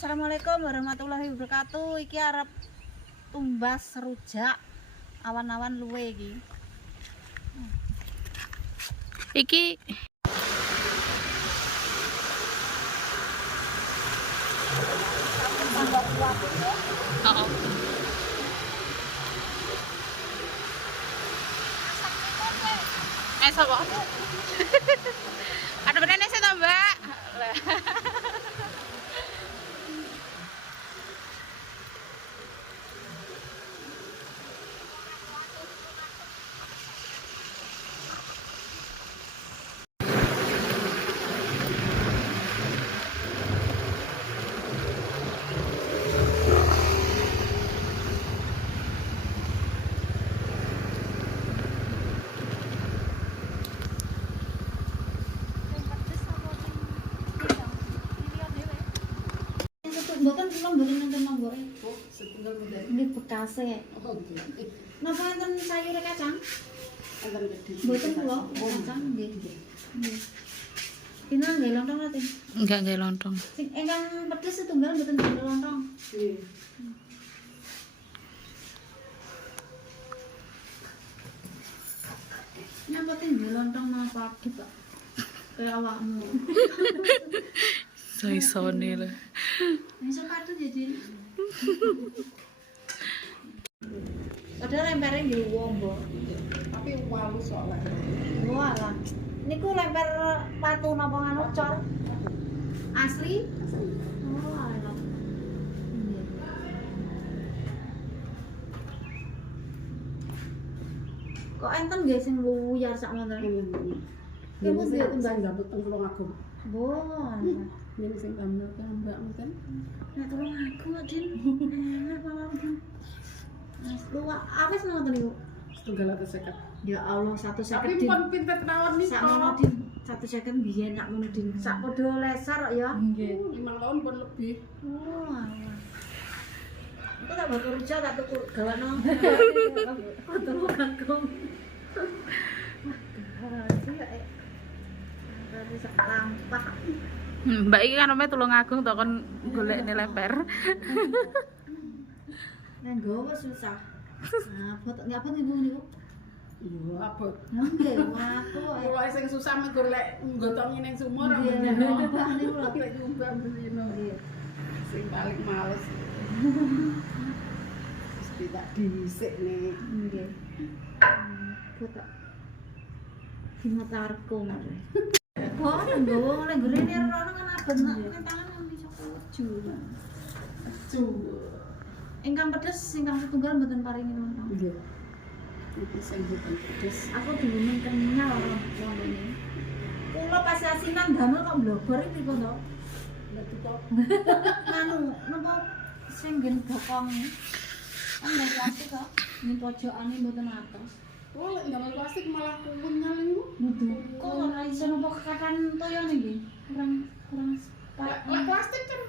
Assalamualaikum warahmatullahi wabarakatuh. Iki arep tumbas rujak awan-awan luwe iki. Iki sapa? Ada benene sih to, Mbak? Mboten kula mboten nonton nomor itu. Setunggal model. Ini bekase. Oh, nggih. Napa enten sayur kacang? Enten gedhe. Mboten kula kacang nggih. Nggih. Dina nggih lontong ate? Enggak nggih lontong. Sing ingkang pedes setunggal mboten nggih lontong. Nggih. Napa nggih lontong malah padhet kok. Kayak awakmu. Soisone lho. Iso padhet ya, Din. Padahal lempere nggih wong, Mbok. Tapi walus soalnya. Walah. Niku lemper patu napa ngono cor? Asli? Asli. Oh, alah. Kok enten nggih sing wuyar sak ngoten? Nggih, mesti tembang gabut teng Tulungagung. Bon. Yen sing gambar Mbak mungkin. Nek Tulungagung kok, Din. Enak banget. Mas, luwak awis ngoten niku. 150. Ya Allah, 150. Tapi pun pinter tawon niku. Sakmono, Din. 150 biyen nak ngono, Din. Sak padha leser kok ya. Nggih. 5 tahun pun lebih. Oh, alah. Aku tak bakal rujak tak tuku gawano. Tulungagung. Sak lampak. Mbak iki kan namanya Tulungagung to kon golekne lemper. Nek nggowo susah. Abot ngapun ibu niku? Iya, abot. Nggih, aku kula sing susah menggolek nggotongi ning sumur nggih. Mbak niku lho lek nyumbang besino. Nggih. Sing paling males. Wis tidak dhisik nih. Nggih. Foto. Sinotarko. Oh, nggowo lek nggone rono kan abot nang tangan iso kuju. Kuju. Ingkang pedes, ingkang setunggal mboten paringi lontong. Nggih. Iki sing mboten pedes. Aku demen kenyal lontongane. Kula pas asinan damel kok blobor iki kok to. Lha kok. Anu, napa sing nggen bokong. Kan plastik kok. Ning pojokane mboten atos. Oh, lek ngambil plastik malah kunyal niku. Mudu. Kok ora iso napa kekakan toyone nggih? Kurang lek plastik kan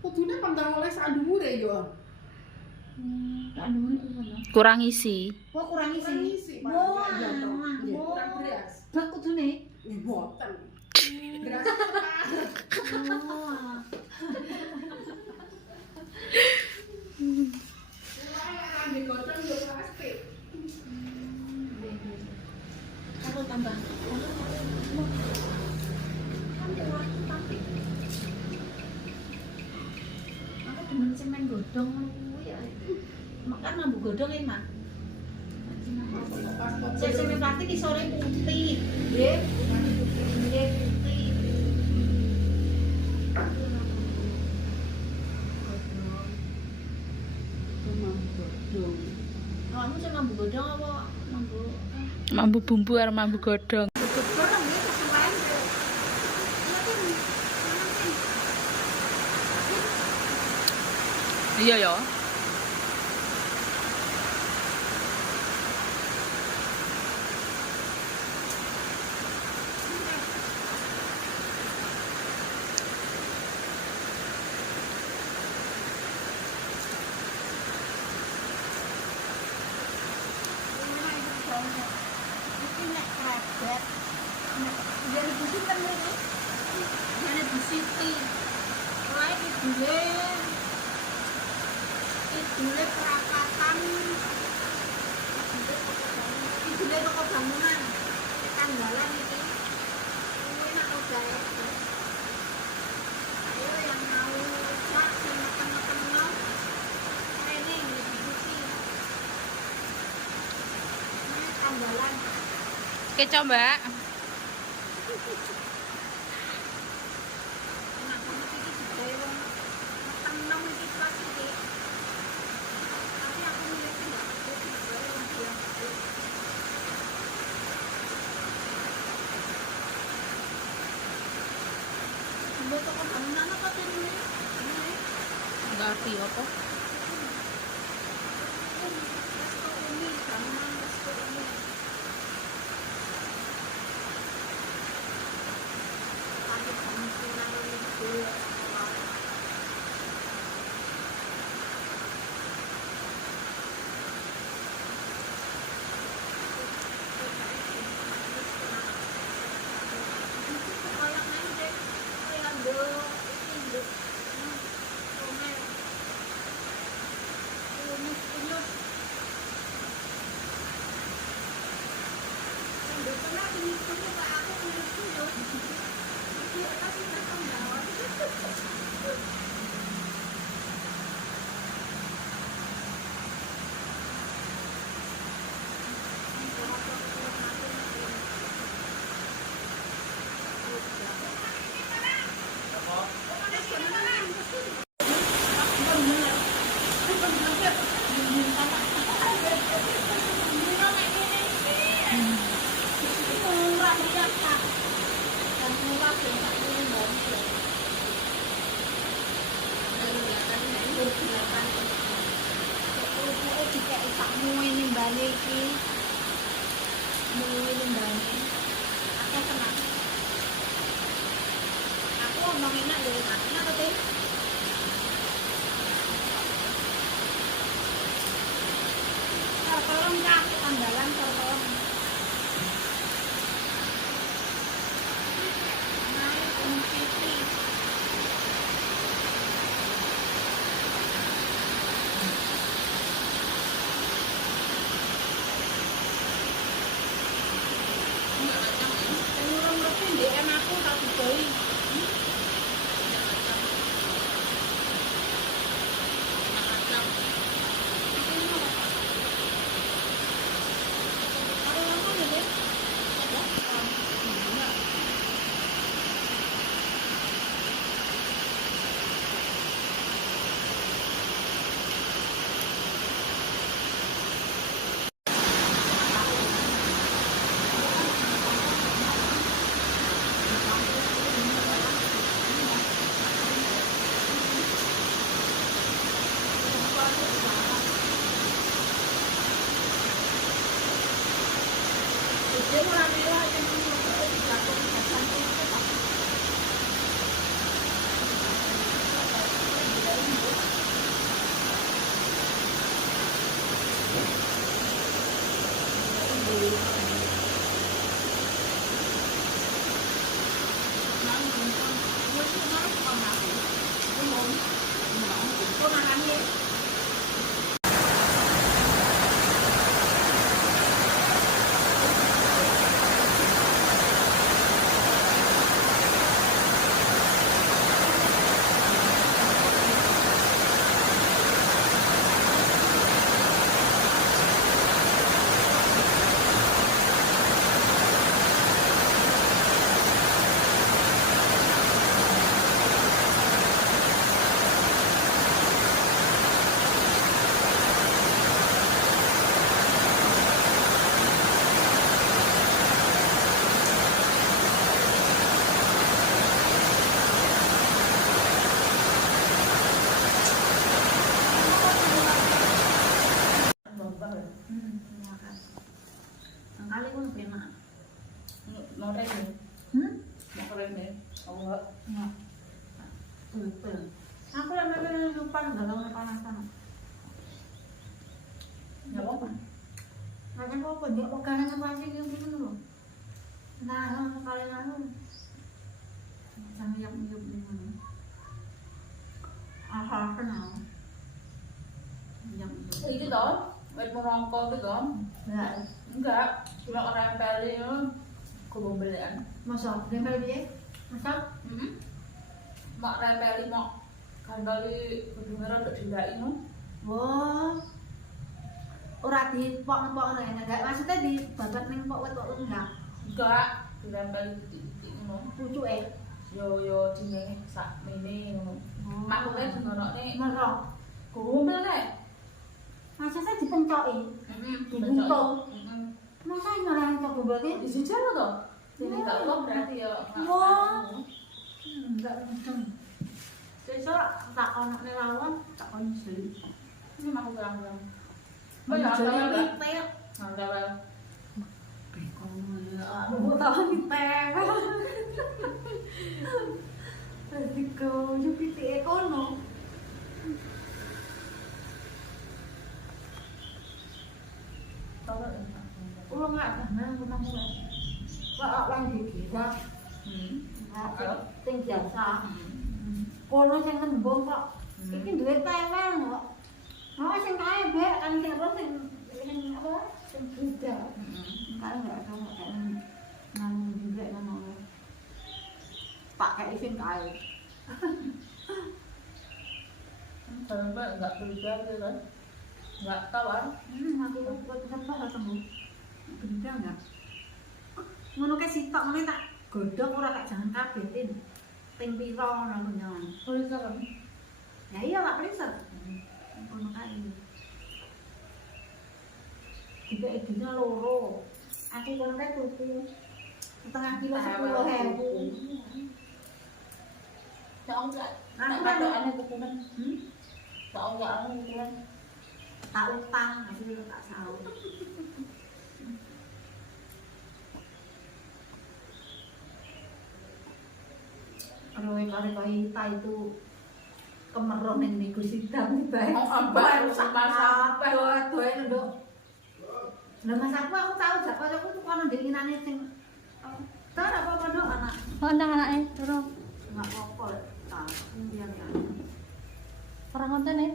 kudune pandang oleh sak dhuwure ya. Kurang isi. Oh, kurang isi. Oh, kurang beras. Bak kudune? Mboten. Beras tekan. Oh. Ambil gotong yo plastik. Aku tambah. Aku demen semen godhong kuwi ya. Makan mambu godhong enak. Semen plastik isore putih. Nggih. Nggih putih. Kamu sing mambu godhong apa mambu? Mambu bumbu arep mambu godhong. Iya ya. Iki nek kredit. Nek jadi busi kan mriki. Jadi busiti. Ora iki duwe Idule perakatan, idule toko bangunan, tanggalan ini, enak udah. Ayo yang mau cak, yang makan-makan mau, training diskusi. Ini tanggalan. Oke, coba. Enak banget ini juga yang makan enam ini kelas ini. Tapi aku milihnya nggak aku juga yang bilang aku. Udah toko bangunan apa tuh ini? Enggak arti apa? Resto Umi, bangunan Resto Umi. Tadi kemungkinan itu sekolah. Kayak main deh, kayak dulu itu Romel, Unus. Udah pernah ini punya Pak aku Unus. Dia kasih datang jawab. Aku ngomong enak dari mana apa teh? Tolong kak, tanggalan tolong. Naik MPV. Penurun mesin DM aku tak dibeli. Dia mau ambil aja dulu, kali pun enak. Mau rene? Mau rene? Oh, enggak. Betul. Aku yang memang lupa dalam panas-panas. Enggak apa-apa. Nggak apa-apa, dia pegangan apa sih gitu loh. Nah, sekali lalu. Jangan yap-yap gimana. Aha, kenal. sedikit toh, buat merongkol gitu kan? Enggak, cuma orang tempelin kubung belian. Masa nempel piye? Masa? Mak tempelin mak kandali kudu merah udah dilain no. Wah. Ora dipok-pok enggak. Maksudnya dibabat ning pok wetok enggak. Enggak, ditempelin titik-titik ngono. Pucuke. Yo dine sak mene ngono. Makune dinonokne Merok. gombel nek. Maksudnya dipencoki. Dibuntung. Masa nyolong cok gombel ki? Dijujur to. Jadi tak lo berarti ya. Wah. Enggak kenceng. Sesuk tak ono ne lawon, tak ono seli. Ini aku bilang. Banyak Banyak jadi apa? pipet. Enggak lah. Aku tahu pipet. Tadi kau jupiti ekono. Ulang nggak pernah rumah gue. Wah, orang dikira. Nggak ting biasa. Kono sing nembung kok. Iki duwe tewel kok. Mau sing kae bek kan sing apa sing apa? Sing beda. Kae enggak ada kok nang juga ngono. Pakai sing kae. Sampai enggak beda gitu kan. Enggak tahu kan. Aku buat apa ketemu. Beda enggak? Ngono kae sitok ngene tak godhog ora tak jangan kabeh tin. Ping pira ngono jangan. Boleh kan? Ya iya Pak Freezer. Ngono kae. Tiga edinya loro. Aku kono kae tuku setengah kilo 10.000. Tahu enggak? Nak padokannya bukuan. Tahu enggak aku bukuan. Tak utang, hasilnya tak sahur. Kalau Hita itu kemeron yang niku sidang baik. Baru masak. Aduh, itu lah masakku aku tahu jak aku tuh kono ndinginane sing tar apa dok anak. Oh, anak-anaknya terus. Enggak apa-apa tak ndian ya. Orang konten ya?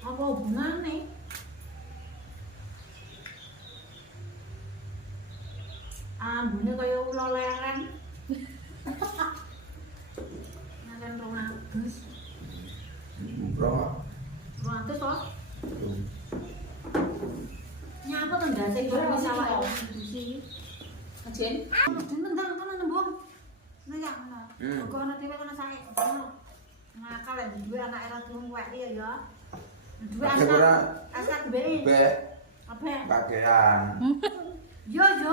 Apa hubungannya? Ambune kaya ula leren. Leren 200. Berapa? 200 toh? Nyapa to ndase karo sawah institusi. Ajen. Nendang kono nembung. Nek ya ngono. Kok ana dhewe kono sae. Ngakal lek duwe anak era durung kuwek ya. Duwe asa dhewe. Be Apa? pakaian. Yo yo.